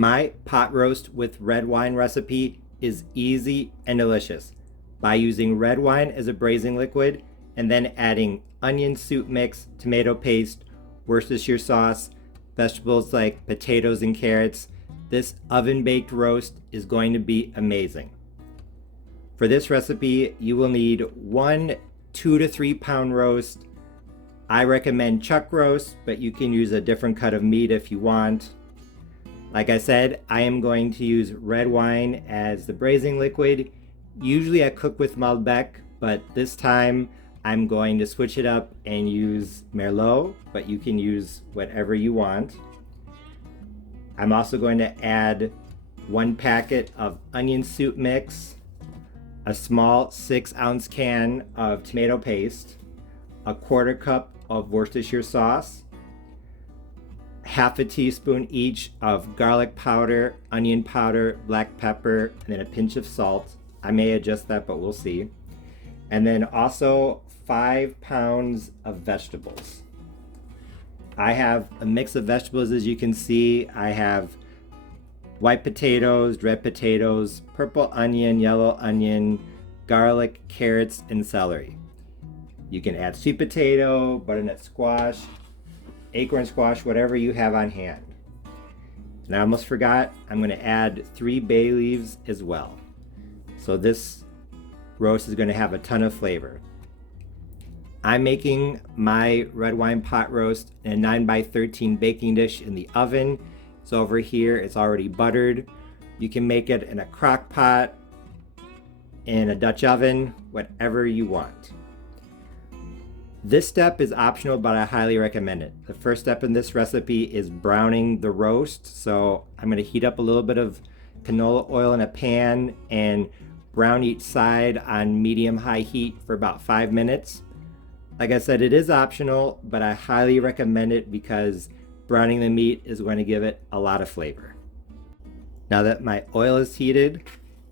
My pot roast with red wine recipe is easy and delicious by using red wine as a braising liquid and then adding onion soup mix, tomato paste, Worcestershire sauce, vegetables like potatoes and carrots. This oven-baked roast is going to be amazing. For this recipe, you will need one 2 to 3 pound roast. I recommend chuck roast, but you can use a different cut of meat if you want. Like I said, I am going to use red wine as the braising liquid. Usually I cook with Malbec, but this time I'm going to switch it up and use Merlot, but you can use whatever you want. I'm also going to add 1 packet of onion soup mix, a small 6-ounce can of tomato paste, a 1/4 cup of Worcestershire sauce, half a teaspoon each of garlic powder, onion powder, black pepper, and then a pinch of salt. I may adjust that, but we'll see. And then also 5 pounds of vegetables. I have a mix of vegetables, as you can see. I have white potatoes, red potatoes, purple onion, yellow onion, garlic, carrots, and celery. You can add sweet potato, butternut squash, acorn squash, whatever you have on hand. And I almost forgot, I'm going to add 3 bay leaves as well. So this roast is going to have a ton of flavor. I'm making my red wine pot roast in a 9x13 baking dish in the oven. So over here it's already buttered. You can make it in a crock pot, in a Dutch oven, whatever you want. This step is optional, but I highly recommend it. The first step in this recipe is browning the roast. So I'm going to heat up a little bit of canola oil in a pan and brown each side on medium-high heat for about 5 minutes. Like I said, it is optional, but I highly recommend it because browning the meat is going to give it a lot of flavor. Now that my oil is heated,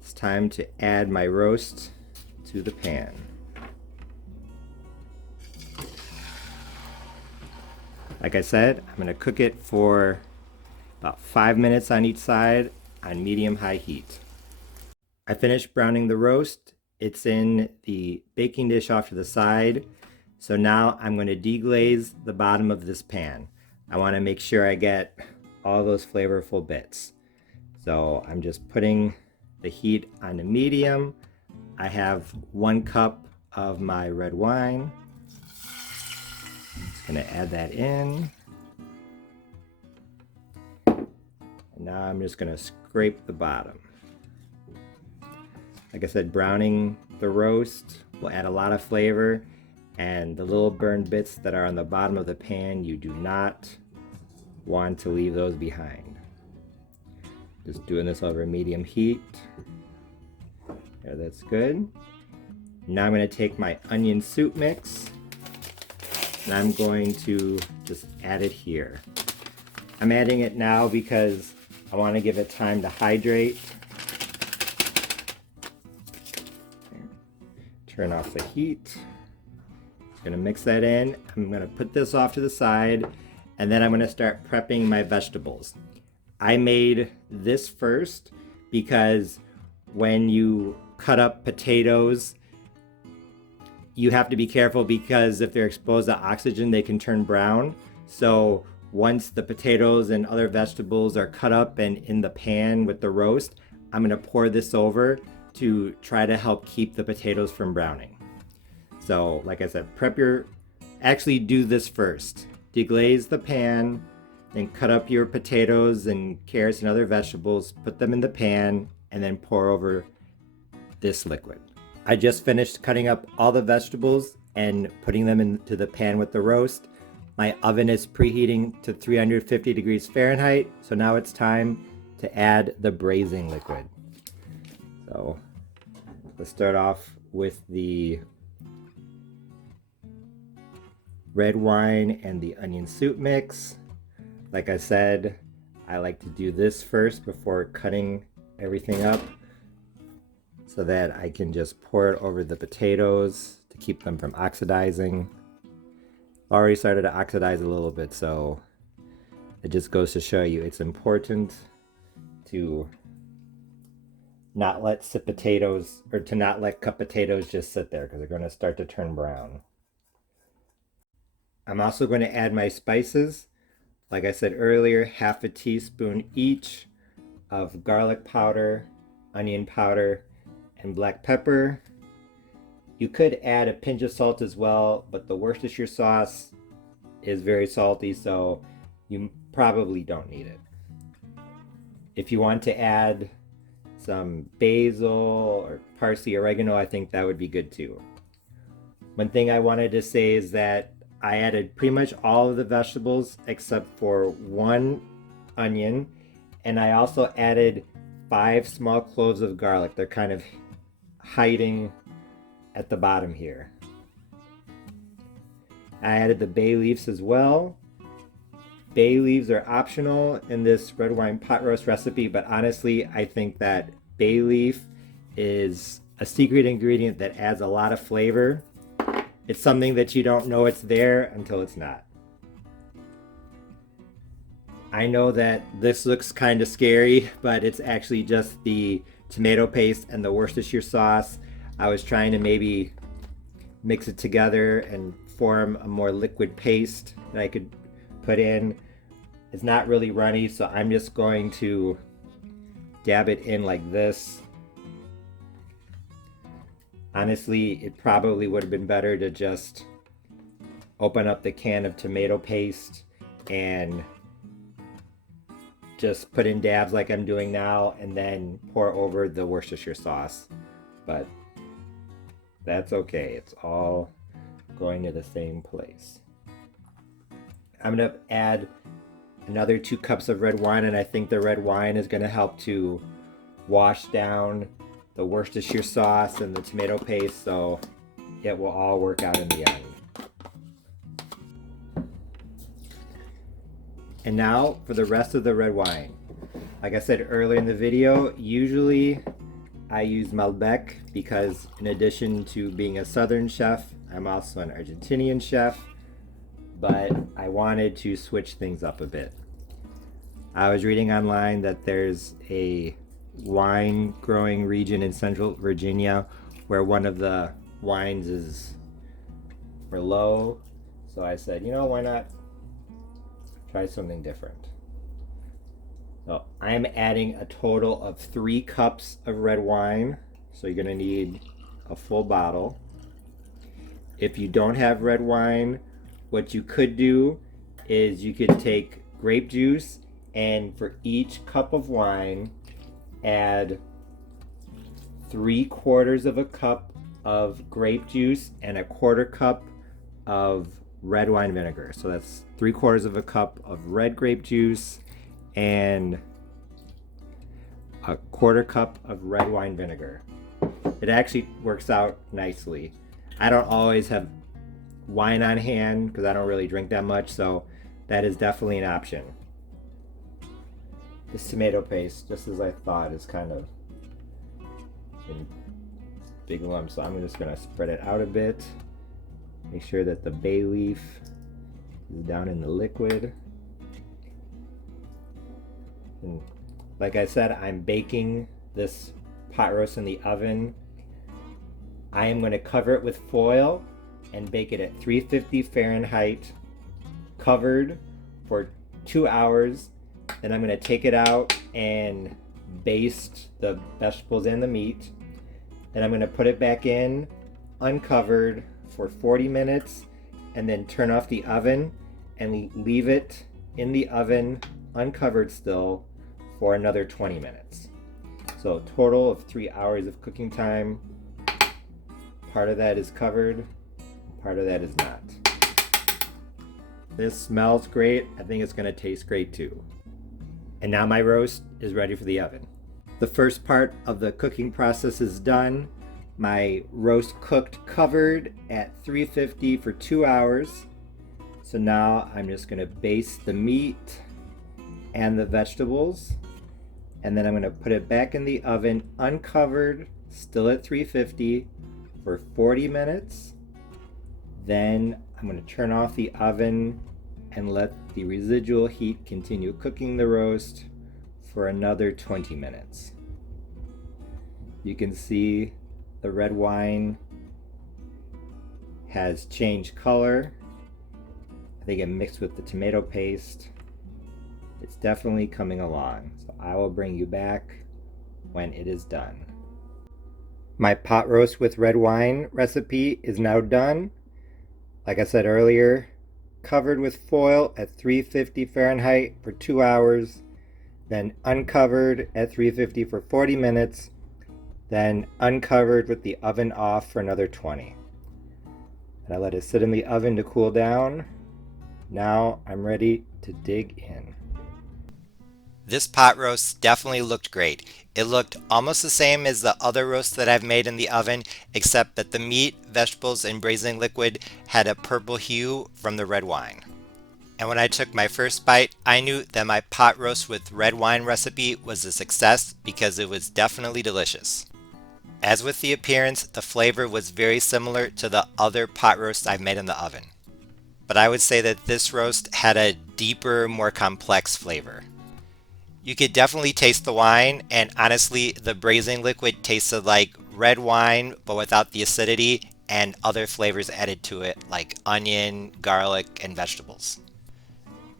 it's time to add my roast to the pan. Like I said, I'm going to cook it for about 5 minutes on each side on medium-high heat. I finished browning the roast. It's in the baking dish off to the side. So now I'm going to deglaze the bottom of this pan. I want to make sure I get all those flavorful bits. So I'm just putting the heat on the medium. I have 1 cup of my red wine. I'm just going to add that in. And now I'm just going to scrape the bottom. Like I said, browning the roast will add a lot of flavor. And the little burned bits that are on the bottom of the pan, you do not want to leave those behind. Just doing this over medium heat. Yeah, that's good. Now I'm going to take my onion soup mix and I'm going to just add it here. I'm adding it now because I want to give it time to hydrate. Turn off the heat. Going to mix that in. I'm going to put this off to the side and then I'm going to start prepping my vegetables. I made this first because when you cut up potatoes, you have to be careful because if they're exposed to oxygen, they can turn brown. So once the potatoes and other vegetables are cut up and in the pan with the roast, I'm going to pour this over to try to help keep the potatoes from browning. So like I said, actually do this first. Deglaze the pan, then cut up your potatoes and carrots and other vegetables, put them in the pan, and then pour over this liquid. I just finished cutting up all the vegetables and putting them into the pan with the roast. My oven is preheating to 350 degrees Fahrenheit, so now it's time to add the braising liquid. So let's start off with the red wine and the onion soup mix. Like I said, I like to do this first before cutting everything up so that I can just pour it over the potatoes to keep them from oxidizing. Already started to oxidize a little bit, so it just goes to show you it's important to not let cut potatoes just sit there because they're going to start to turn brown. I'm also going to add my spices. Like I said earlier, half a teaspoon each of garlic powder, onion powder, and black pepper. You could add a pinch of salt as well, but the Worcestershire sauce is very salty, so you probably don't need it. If you want to add some basil or parsley, oregano, I think that would be good too. One thing I wanted to say is that I added pretty much all of the vegetables except for one onion, and I also added 5 small cloves of garlic. They're kind of hiding at the bottom here. I added the bay leaves as well. Bay leaves are optional in this red wine pot roast recipe, but honestly, I think that bay leaf is a secret ingredient that adds a lot of flavor. It's something that you don't know it's there until it's not. I know that this looks kind of scary, but it's actually just the tomato paste and the Worcestershire sauce. I was trying to maybe mix it together and form a more liquid paste that I could put in. It's not really runny, so I'm just going to dab it in like this. Honestly, it probably would have been better to just open up the can of tomato paste and just put in dabs like I'm doing now and then pour over the Worcestershire sauce. But that's okay. It's all going to the same place. I'm going to add another 2 cups of red wine, and I think the red wine is going to help to wash down the Worcestershire sauce and the tomato paste, so it will all work out in the end. And now for the rest of the red wine. Like I said earlier in the video, usually I use Malbec because in addition to being a southern chef, I'm also an Argentinian chef, but I wanted to switch things up a bit. I was reading online that there's a wine growing region in central Virginia where one of the wines is Merlot, so I said, you know, why not try something different. So I'm adding a total of 3 cups of red wine, so you're going to need a full bottle. If you don't have red wine, what you could do is you could take grape juice, and for each cup of wine add 3/4 of a cup of grape juice and 1/4 cup of red wine vinegar. So that's 3/4 of a cup of red grape juice and 1/4 cup of red wine vinegar. It actually works out nicely. I don't always have wine on hand because I don't really drink that much, so that is definitely an option. This tomato paste, just as I thought, is kind of in big lumps, so I'm just going to spread it out a bit. Make sure that the bay leaf is down in the liquid. And like I said, I'm baking this pot roast in the oven. I am going to cover it with foil and bake it at 350 Fahrenheit, covered for 2 hours. Then I'm going to take it out and baste the vegetables and the meat. Then I'm going to put it back in, uncovered, for 40 minutes, and then turn off the oven and leave it in the oven, uncovered still, for another 20 minutes. So a total of 3 hours of cooking time. Part of that is covered, part of that is not. This smells great. I think it's going to taste great too. And now my roast is ready for the oven. The first part of the cooking process is done. My roast cooked covered at 350 for 2 hours. So now I'm just going to baste the meat and the vegetables. And then I'm going to put it back in the oven uncovered, still at 350 for 40 minutes. Then I'm going to turn off the oven and let the residual heat continue cooking the roast for another 20 minutes. You can see the red wine has changed color. I think it mixed with the tomato paste. It's definitely coming along. So I will bring you back when it is done. My pot roast with red wine recipe is now done. Like I said earlier, covered with foil at 350 Fahrenheit for 2 hours, then uncovered at 350 for 40 minutes, then uncovered with the oven off for another 20. And I let it sit in the oven to cool down. Now I'm ready to dig in. This pot roast definitely looked great. It looked almost the same as the other roasts that I've made in the oven, except that the meat, vegetables, and braising liquid had a purple hue from the red wine. And when I took my first bite, I knew that my pot roast with red wine recipe was a success because it was definitely delicious. As with the appearance, the flavor was very similar to the other pot roasts I've made in the oven. But I would say that this roast had a deeper, more complex flavor. You could definitely taste the wine, and honestly, the braising liquid tasted like red wine, but without the acidity and other flavors added to it, like onion, garlic, and vegetables.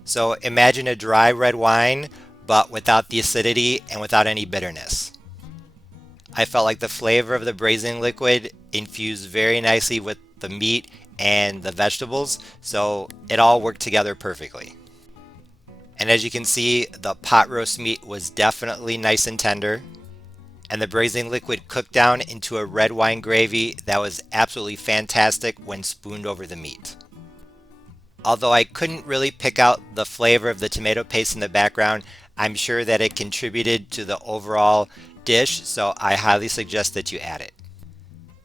So imagine a dry red wine, but without the acidity and without any bitterness. I felt like the flavor of the braising liquid infused very nicely with the meat and the vegetables, so it all worked together perfectly. And as you can see, the pot roast meat was definitely nice and tender, and the braising liquid cooked down into a red wine gravy that was absolutely fantastic when spooned over the meat. Although I couldn't really pick out the flavor of the tomato paste in the background, I'm sure that it contributed to the overall dish, so I highly suggest that you add it.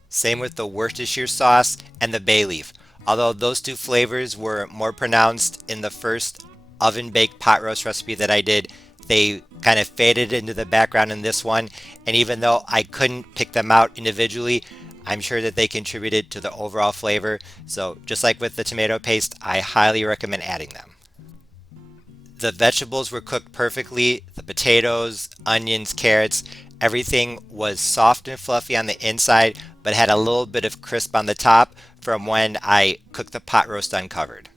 Same with the Worcestershire sauce and the bay leaf. Although those two flavors were more pronounced in the first oven-baked pot roast recipe that I did, they kind of faded into the background in this one, and even though I couldn't pick them out individually, I'm sure that they contributed to the overall flavor. So just like with the tomato paste, I highly recommend adding them. The vegetables were cooked perfectly. The potatoes, onions, carrots, everything was soft and fluffy on the inside, but had a little bit of crisp on the top from when I cooked the pot roast uncovered.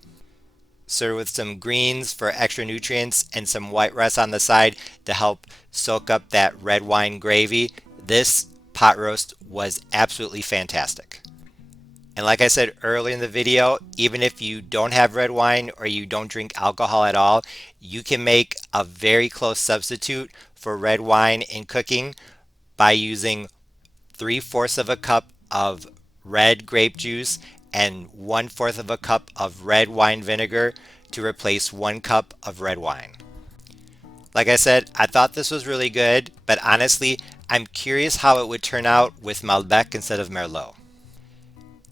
Serve with some greens for extra nutrients and some white rice on the side to help soak up that red wine gravy. This pot roast was absolutely fantastic. And like I said earlier in the video, even if you don't have red wine or you don't drink alcohol at all, you can make a very close substitute for red wine in cooking by using 3/4 of a cup of red grape juice and 1/4 of a cup of red wine vinegar to replace 1 cup of red wine. Like I said, I thought this was really good, but honestly, I'm curious how it would turn out with Malbec instead of Merlot.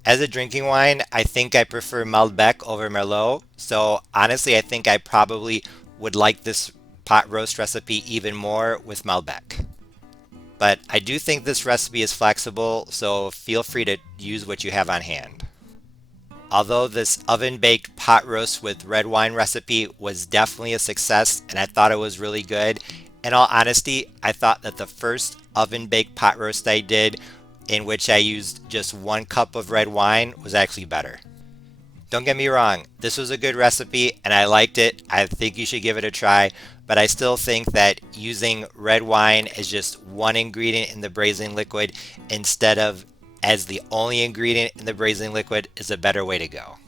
As a drinking wine, I think I prefer Malbec over Merlot, so honestly, I think I probably would like this pot roast recipe even more with Malbec. But I do think this recipe is flexible, so feel free to use what you have on hand. Although this oven-baked pot roast with red wine recipe was definitely a success and I thought it was really good, in all honesty, I thought that the first oven-baked pot roast I did, in which I used just 1 cup of red wine, was actually better. Don't get me wrong, this was a good recipe and I liked it. I think you should give it a try, but I still think that using red wine as just one ingredient in the braising liquid instead of as the only ingredient in the braising liquid is a better way to go.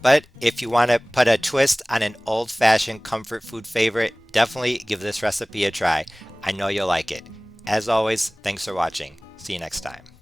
But if you want to put a twist on an old-fashioned comfort food favorite, definitely give this recipe a try. I know you'll like it. As always, thanks for watching. See you next time.